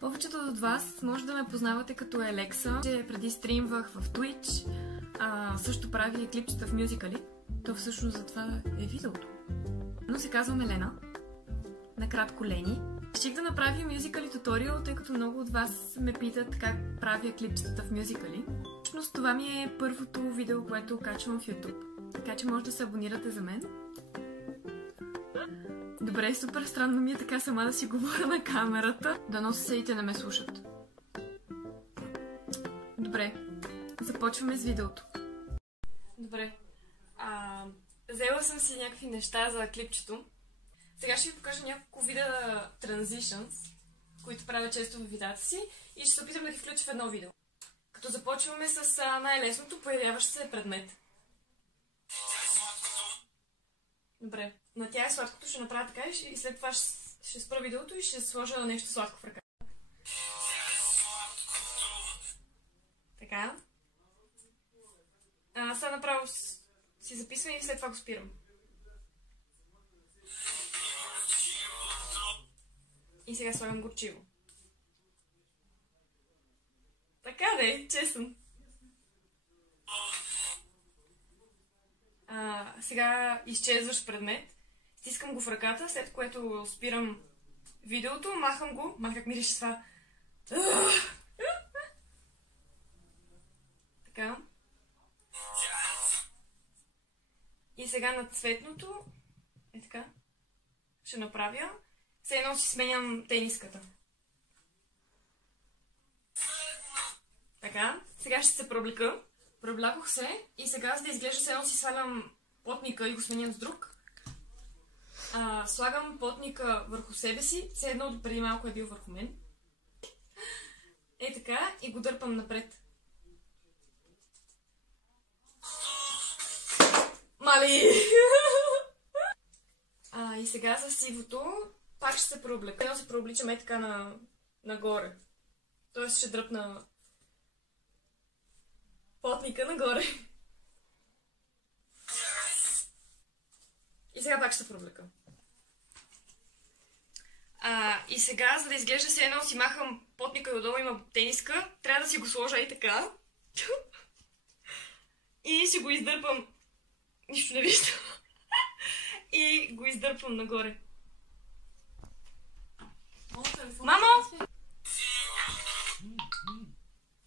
Повечето от вас може да ме познавате като Елекса, че преди стримвах в Twitch, също прави клипчета в мюзикали. То всъщност за това е видеото. Но се казвам Елена, накратко Лени. Реших да направя мюзикали туториал, тъй като много от вас ме питат как правя клипчетата в мюзикали. Всъщност това ми е първото видео, което качвам в YouTube, така че може да се абонирате за мен. Добре, супер странно ми е така сама да си говоря на камерата. Дано съседите не ме слушат. Добре, започваме с видеото. Добре, взела съм си някакви неща за клипчето. Сега ще ви покажа няколко вида transitions, които правя често в видеята си и ще се опитам да ги включа в едно видео. Като започваме с най-лесното, появяващ се предмет. Добре, на тя е сладкото, ще направя така и след това ще спра видеото и ще сложа нещо сладко в ръка. Така. Сега направо си записвам и след това го спирам. И сега слагам горчиво. Така де, честно. Сега изчезваш предмет. Стискам го в ръката, след което спирам видеото, махам го. Как мирише това? Така. И сега на цветното е така. Ще направя. Все едно си сменям тениската. Така. Сега ще се проблека. Проблякох се и сега, за да изглежда, все едно си свалям потника и го сменям с друг. Слагам потника върху себе си, все едно преди малко е бил върху мен. Е така, и го дърпам напред. Мали! И сега за сивото пак ще се прооблека. Едно се прообличам е така нагоре. Тоест ще дръпна потника нагоре. И сега пак ще се прооблека. И сега, за да изглежда се едно, си махам потника и отдолу има тениска, трябва да си го сложа и така. И си го издърпам. Нищо не виждам. И го издърпвам нагоре. Мамо!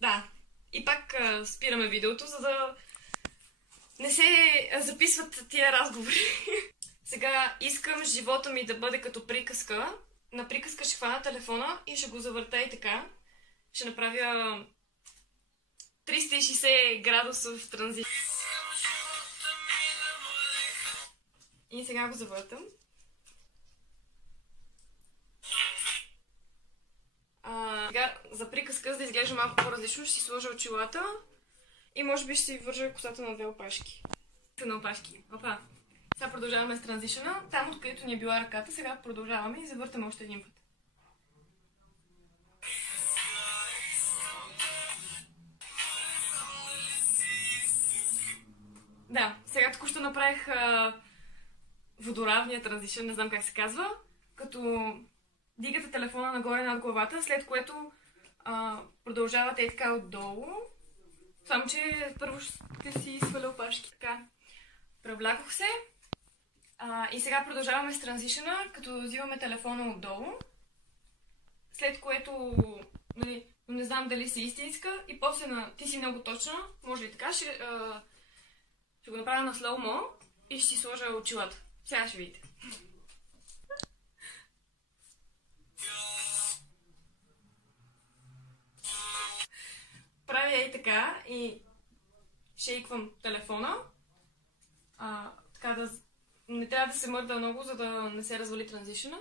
Да. И пак спираме видеото, за да не се записват тия разговори. Сега искам живота ми да бъде като приказка. На приказка ще хвана телефона и ще го завърта и така. Ще направя 360 градуса в транзит. И сега го завъртам. Сега за приказка, за да изглежда малко по-различно, ще си сложа очилата и може би ще си вържа косата на две опашки. На опашки. Опа. Сега продължаваме с транзишъна. Там, откъдето ни е била ръката, сега продължаваме и завъртаме още един път. Да, сега току-що направих водоравния транзишън, не знам как се казва, като дигате телефона нагоре над главата, след което продължавате и така отдолу. Само, че първо ще си сваля опашки. Така, преоблякох се. И сега продължаваме с транзишъна, като взимаме телефона отдолу. След което, нали, не знам дали си истинска и после ти си много точна, може ли така, ще го направя на слоумо и ще си сложа очилата. Сега ще видите. Правя и така и шейквам телефона. Така да не трябва да се мърда много, за да не се развали транзишъна.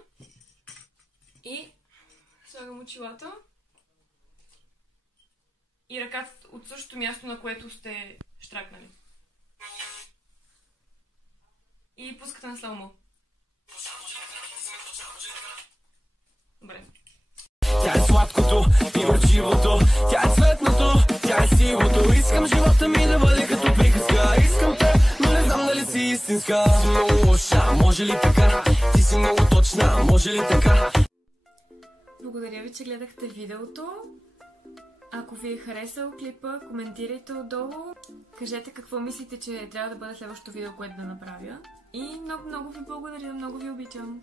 И слагам очилата. И ръката от същото място, на което сте щракнали. И пускате на слоумо. Добре. Тя е сладкото и горчивото, тя е цветното, тя е сивото. Искам живота ми да бъде като приказка. Искам те, но не знам дали си истинска. Ти си много лоша, може ли така? Ти си много точна, може ли така? Благодаря ви, че гледахте видеото. Ако ви е харесал клипа, коментирайте отдолу. Кажете какво мислите, че трябва да бъде следващото видео, което да направя. И много ви благодаря, много ви обичам.